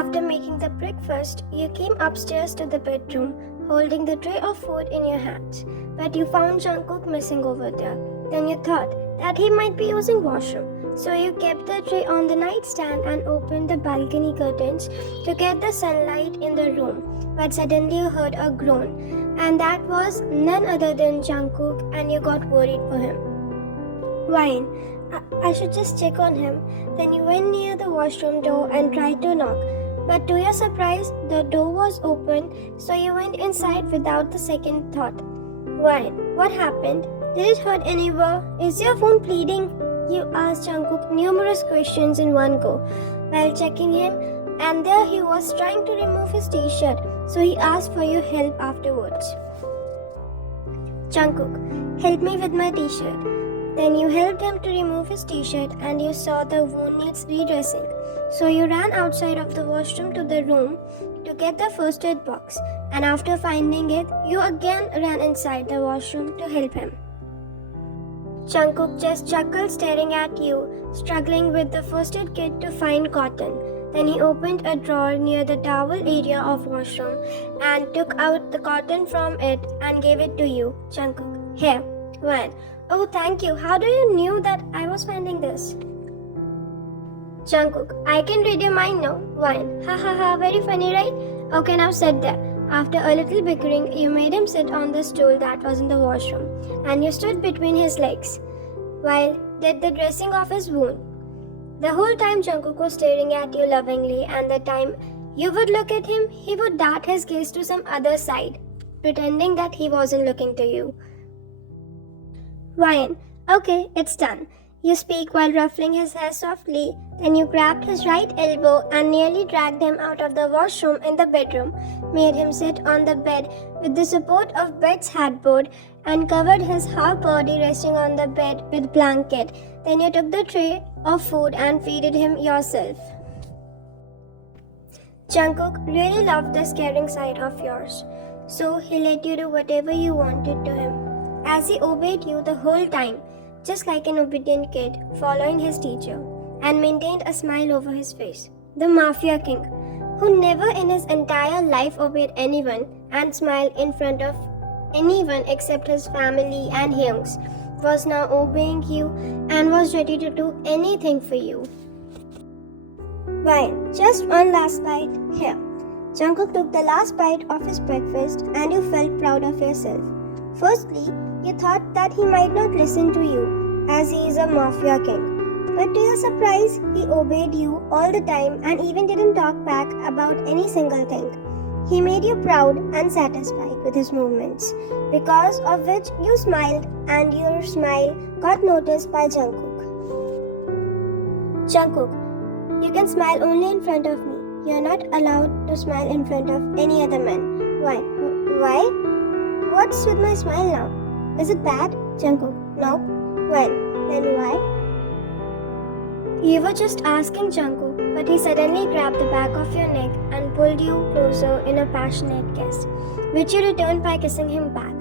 After making the breakfast, you came upstairs to the bedroom, holding the tray of food in your hands. But you found Jungkook missing over there. Then you thought that he might be using washroom. So you kept the tray on the nightstand and opened the balcony curtains to get the sunlight in the room. But suddenly you heard a groan, and that was none other than Jungkook, and you got worried for him. Wine, I should just check on him. Then you went near the washroom door and tried to knock. But to your surprise, the door was open, so you went inside without the second thought. Wine, what happened? Did it hurt anywhere? Is your wound bleeding? You asked Jungkook numerous questions in one go while checking him, and there he was trying to remove his t-shirt, so he asked for your help afterwards. Jungkook, help me with my t-shirt. Then you helped him to remove his t-shirt and you saw the wound needs redressing. So you ran outside of the washroom to the room to get the first aid box, and after finding it, you again ran inside the washroom to help him. Jungkook just chuckled staring at you, struggling with the first aid kit to find cotton. Then he opened a drawer near the towel area of washroom and took out the cotton from it and gave it to you. Jungkook, here, one. Oh, thank you. How do you knew that I was finding this? Jungkook, I can read your mind now. One. Ha ha ha, very funny, right? Okay, now sit there. After a little bickering, you made him sit on the stool that was in the washroom, and you stood between his legs while did the dressing of his wound. The whole time Jungkook was staring at you lovingly, and the time you would look at him, he would dart his gaze to some other side, pretending that he wasn't looking to you. Ryan, okay, it's done. You speak while ruffling his hair softly, then you grabbed his right elbow and nearly dragged him out of the washroom in the bedroom, made him sit on the bed with the support of bed's headboard, and covered his half body resting on the bed with blanket. Then you took the tray of food and feeded him yourself. Jungkook really loved this caring side of yours, so he let you do whatever you wanted to him, as he obeyed you the whole time, just like an obedient kid following his teacher, and maintained a smile over his face. The Mafia King, who never in his entire life obeyed anyone and smiled in front of anyone except his family and Hyungs, was now obeying you and was ready to do anything for you. Why, just one last bite. Here. Jungkook took the last bite of his breakfast and you felt proud of yourself. Firstly, you thought that he might not listen to you, as he is a Mafia King. But to your surprise, he obeyed you all the time and even didn't talk back about any single thing. He made you proud and satisfied with his movements, because of which you smiled, and your smile got noticed by Jungkook. Jungkook, you can smile only in front of me. You are not allowed to smile in front of any other man. Why? Why? What's with my smile now? Is it bad? Jungkook, no. Well, then why? You were just asking Jungkook, but he suddenly grabbed the back of your neck and pulled you closer in a passionate kiss, which you returned by kissing him back.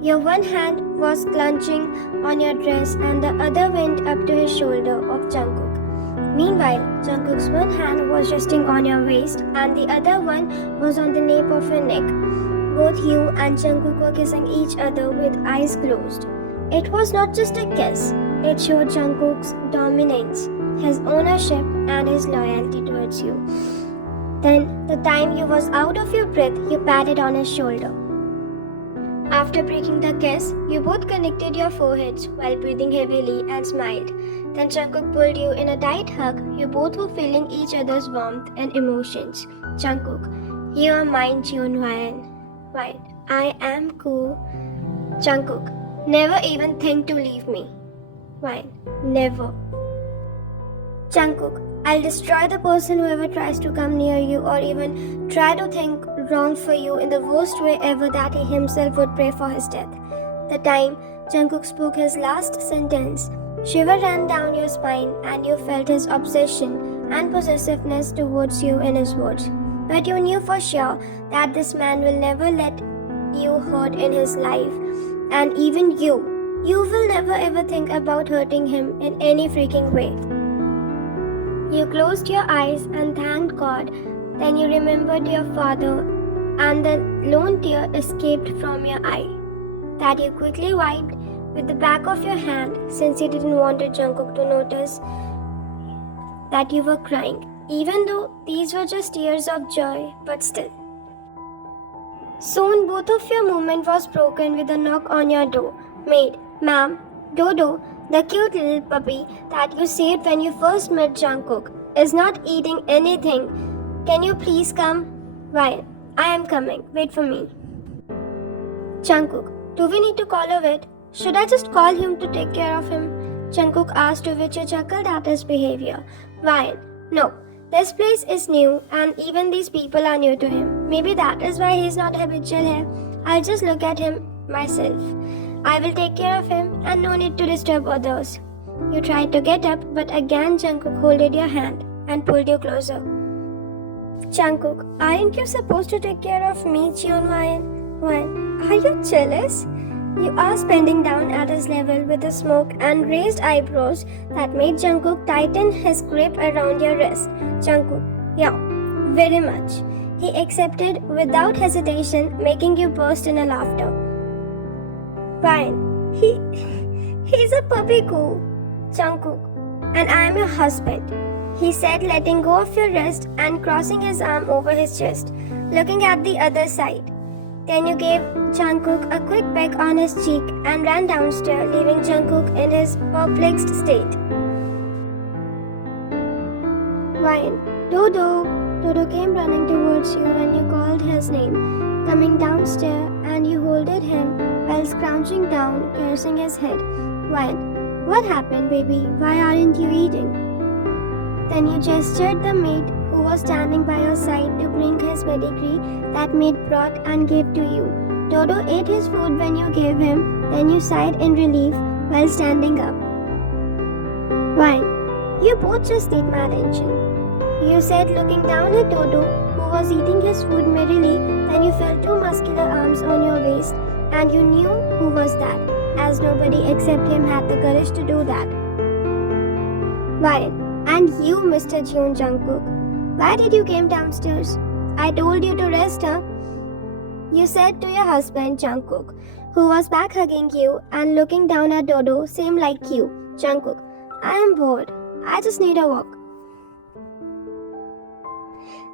Your one hand was clutching on your dress and the other went up to his shoulder of Jungkook. Meanwhile, Jungkook's one hand was resting on your waist and the other one was on the nape of your neck. Both you and Jungkook were kissing each other with eyes closed. It was not just a kiss, it showed Jungkook's dominance, his ownership and his loyalty towards you. Then, the time you was out of your breath, you patted on his shoulder. After breaking the kiss, you both connected your foreheads while breathing heavily and smiled. Then Jungkook pulled you in a tight hug. You both were feeling each other's warmth and emotions. Jungkook, you are mine, June Ryan. Right, I am cool. Jungkook, never even think to leave me. Right, never. Jungkook, I'll destroy the person who ever tries to come near you or even try to think wrong for you in the worst way ever, that he himself would pray for his death. The time Jungkook spoke his last sentence, shiver ran down your spine and you felt his obsession and possessiveness towards you in his words. But you knew for sure that this man will never let you hurt in his life, and even you will never ever think about hurting him in any freaking way. You closed your eyes and thanked God Then you remembered your father, and the lone tear escaped from your eye that you quickly wiped with the back of your hand since you didn't want Jungkook to notice that you were crying, even though these were just tears of joy, but still. Soon both of your movement was broken with a knock on your door. Maid, ma'am, Dodo, the cute little puppy that you saved when you first met Jungkook, is not eating anything. Can you please come? Why? I am coming. Wait for me. Jungkook, do we need to call a vet? Should I just call him to take care of him? Jungkook asked, to which you chuckled at his behavior. Why? No. This place is new and even these people are new to him. Maybe that is why he is not habitual here. I'll just look at him myself. I will take care of him and no need to disturb others. You tried to get up, but again Jungkook holded your hand and pulled you closer. Jungkook, aren't you supposed to take care of me, Jeonwayan? Why? Are you jealous? You asked, bending down at his level with a smoke and raised eyebrows that made Jungkook tighten his grip around your wrist. Jungkook, yeah, very much. He accepted without hesitation, making you burst in a laughter. Fine. He's a puppy coo, Jungkook, and I am your husband, he said, letting go of your wrist and crossing his arm over his chest, looking at the other side. Then you gave Jungkook a quick peck on his cheek and ran downstairs, leaving Jungkook in his perplexed state. Ryan, Dodo! Dodo came running towards you when you called his name, coming downstairs, and you holded him while scrouching down, cursing his head. Ryan, what happened, baby? Why aren't you eating? Then you gestured the maid who was standing by your side to bring his pedigree that maid brought and gave to you. Dodo ate his food when you gave him, then you sighed in relief while standing up. Why? You both just need my attention, you said, looking down at Dodo, who was eating his food merrily. Then you felt two muscular arms on your waist, and you knew who was that, as nobody except him had the courage to do that. Why? And you, Mr. June Jungkook, why did you came downstairs? I told you to rest, huh? You said to your husband, Jungkook, who was back hugging you and looking down at Dodo, same like you. Jungkook, I am bored. I just need a walk.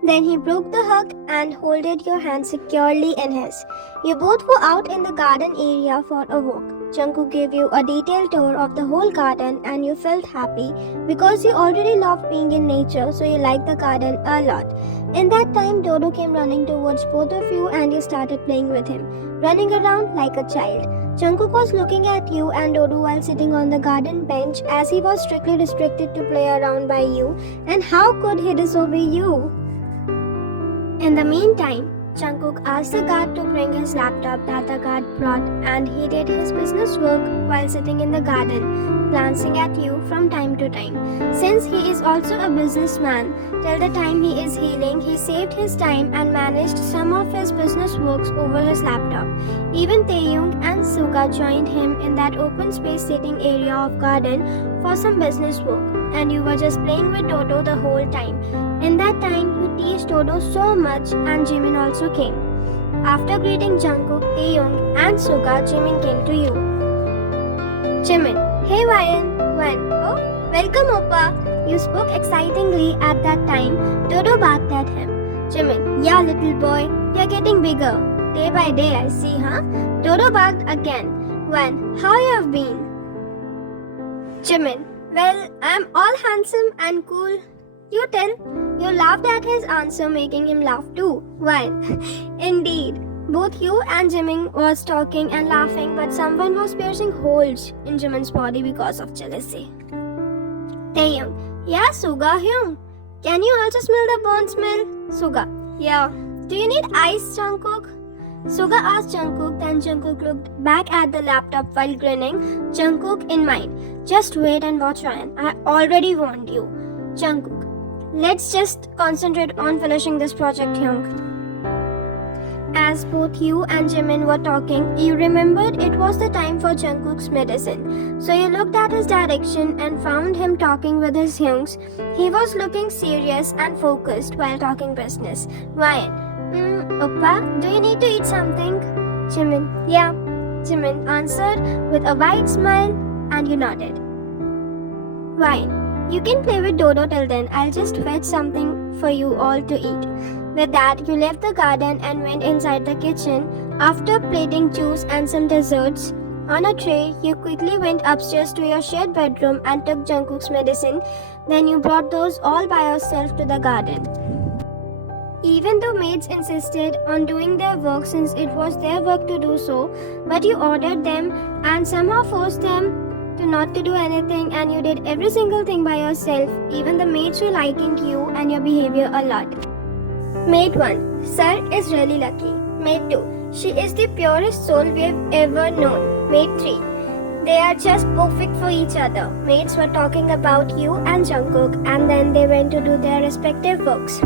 Then he broke the hug and holded your hand securely in his. You both were out in the garden area for a walk. Jungkook gave you a detailed tour of the whole garden and you felt happy because you already loved being in nature, so you liked the garden a lot. In that time, Dodo came running towards both of you and you started playing with him, running around like a child. Jungkook was looking at you and Dodo while sitting on the garden bench, as he was strictly restricted to play around by you, and how could he disobey you? In the meantime, Jungkook asked the guard to bring his laptop that the guard brought, and he did his business work while sitting in the garden, glancing at you from time to time. Since he is also a businessman, till the time he is healing, he saved his time and managed some of his business works over his laptop. Even Taeyong and Suga joined him in that open space sitting area of garden for some business work, and you were just playing with Dodo the whole time. In that time, you teased Dodo so much, and Jimin also came. After greeting Jungkook, Taeyong, and Suga, Jimin came to you. Jimin, hey Ryan, when? Oh, welcome Oppa. You spoke excitingly at that time. Dodo barked at him. Jimin, yeah little boy, you're getting bigger. Day by day I see, huh? Dodo barked again. When? How you have been? Jimin, well, I'm all handsome and cool. You tell. You laughed at his answer, making him laugh too. Well, indeed. Both you and Jimin was talking and laughing, but someone was piercing holes in Jimin's body because of jealousy. Taeyong, yeah, Suga, Hyung. Can you also smell the burnt smell? Suga, yeah. Do you need ice, Jungkook? Suga asked Jungkook, then Jungkook looked back at the laptop while grinning, Jungkook in mind. Just wait and watch Ryan. I already warned you. Jungkook, let's just concentrate on finishing this project, Hyung. as both you and Jimin were talking, you remembered it was the time for Jungkook's medicine. So you looked at his direction and found him talking with his hyungs. He was looking serious and focused while talking business. Ryan, Oppa, do you need to eat something? Jimin, yeah. Jimin answered with a wide smile and you nodded. Ryan, you can play with Dodo till then. I'll just fetch something for you all to eat. With that, you left the garden and went inside the kitchen. After plating juice and some desserts on a tray, you quickly went upstairs to your shared bedroom and took Jungkook's medicine. Then you brought those all by yourself to the garden. Even though maids insisted on doing their work since it was their work to do so, but you ordered them and somehow forced them to not to do anything, and you did every single thing by yourself. Even the maids were liking you and your behavior a lot. Maid 1, Sir is really lucky. Maid 2, she is the purest soul we've ever known. Maid 3, they are just perfect for each other. Maids were talking about you and Jungkook, and then they went to do their respective works.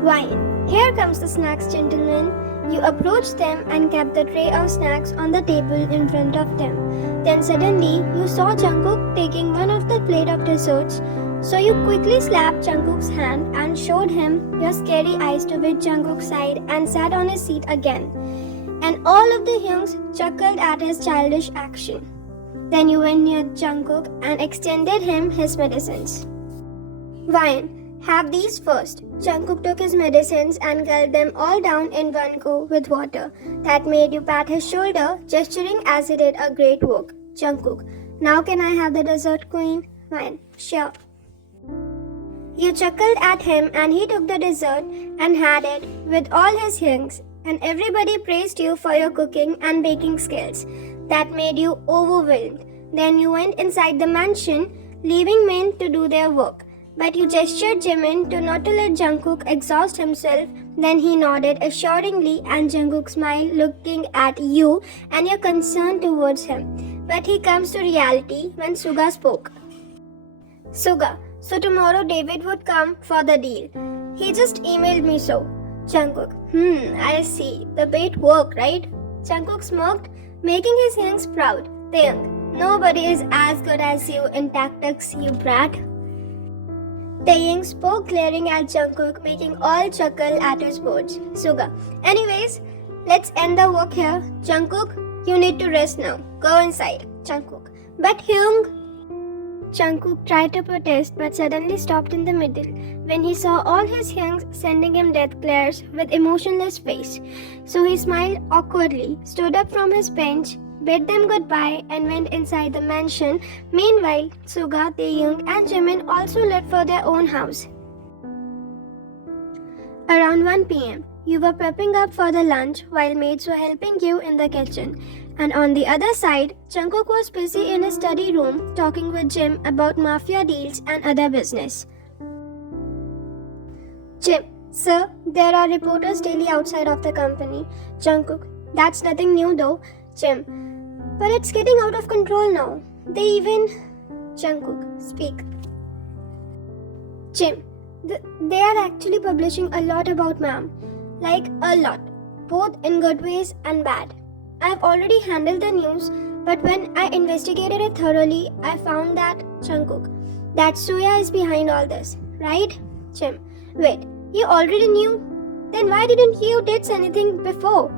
Ryan, here comes the snacks, gentlemen. You approached them and kept the tray of snacks on the table in front of them. Then suddenly, you saw Jungkook taking one of the plate of desserts. So you quickly slapped Jungkook's hand and showed him your scary eyes to which Jungkook sighed and sat on his seat again. And all of the hyungs chuckled at his childish action. Then you went near Jungkook and extended him his medicines. Ryan, have these first. Jungkook took his medicines and gulped them all down in one go with water. That made you pat his shoulder, gesturing as he did a great work. Jungkook, now can I have the dessert, queen? Ryan, sure. You chuckled at him and he took the dessert and had it with all his hyungs, and everybody praised you for your cooking and baking skills. That made you overwhelmed. Then you went inside the mansion, leaving men to do their work. But you gestured Jimin to not to let Jungkook exhaust himself. Then he nodded assuringly and Jungkook smiled looking at you and your concern towards him. But he comes to reality when Suga spoke. Suga, so tomorrow David would come for the deal. He just emailed me so. Jungkook, I see. The bait worked, right? Jungkook smirked, making his hyungs proud. Taeyang, nobody is as good as you in tactics, you brat. Taeyang spoke, glaring at Jungkook, making all chuckle at his words. Suga, anyways, let's end the work here. Jungkook, you need to rest now. Go inside. Jungkook, but Hyung. Jungkook tried to protest but suddenly stopped in the middle when he saw all his hyungs sending him death glares with emotionless face. So he smiled awkwardly, stood up from his bench, bid them goodbye and went inside the mansion. Meanwhile, Suga, Taeyang and Jimin also left for their own house. Around 1 p.m., you were prepping up for the lunch while maids were helping you in the kitchen. And on the other side, Jungkook was busy in his study room talking with Jim about mafia deals and other business. Jim, sir, there are reporters daily outside of the company. Jungkook, that's nothing new though. Jim, but it's getting out of control now. They even... Jungkook, speak. Jim, they are actually publishing a lot about ma'am. Like a lot. Both in good ways and bad. I've already handled the news, but when I investigated it thoroughly, I found that Jungkook, that Suya is behind all this, right? Jim, wait, you already knew? Then why didn't you did anything before?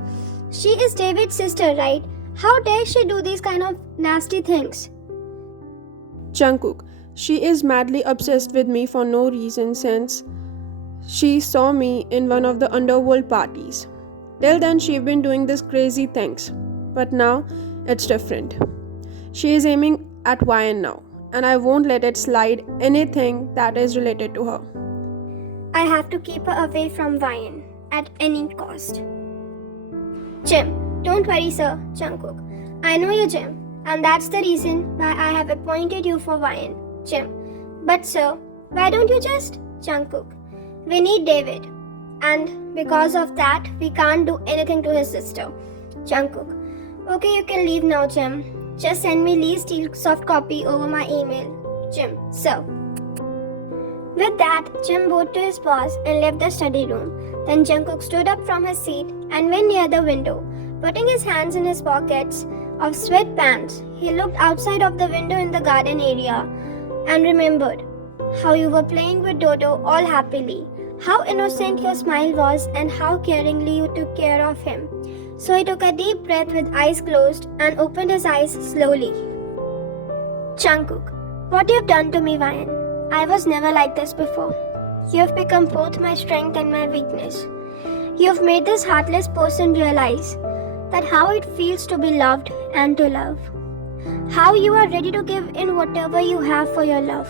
She is David's sister, right? How dare she do these kind of nasty things? Jungkook, she is madly obsessed with me for no reason since she saw me in one of the underworld parties. Till then she've been doing these crazy things, but now it's different. She is aiming at Ryan now, and I won't let it slide anything that is related to her. I have to keep her away from Ryan at any cost. Jim, don't worry sir, Jungkook. I know you, Jim, and that's the reason why I have appointed you for Ryan. Jim, but sir, why don't you just... Jungkook, we need David. And because of that, we can't do anything to his sister. Jungkook, okay, you can leave now, Jim. Just send me Lee's soft copy over my email. Jim, sir. With that, Jim bowed to his boss and left the study room. Then Jungkook stood up from his seat and went near the window. Putting his hands in his pockets of sweatpants, he looked outside of the window in the garden area and remembered how you were playing with Dodo all happily, how innocent your smile was, and how caringly you took care of him. So he took a deep breath with eyes closed and opened his eyes slowly. Jungkook, what you've done to me, Ryan. I was never like this before. You have become both my strength and my weakness. You have made this heartless person realize that how it feels to be loved and to love. How you are ready to give in whatever you have for your love.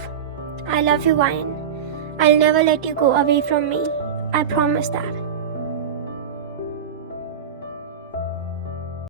I love you, Ryan. I'll never let you go away from me. I promise that.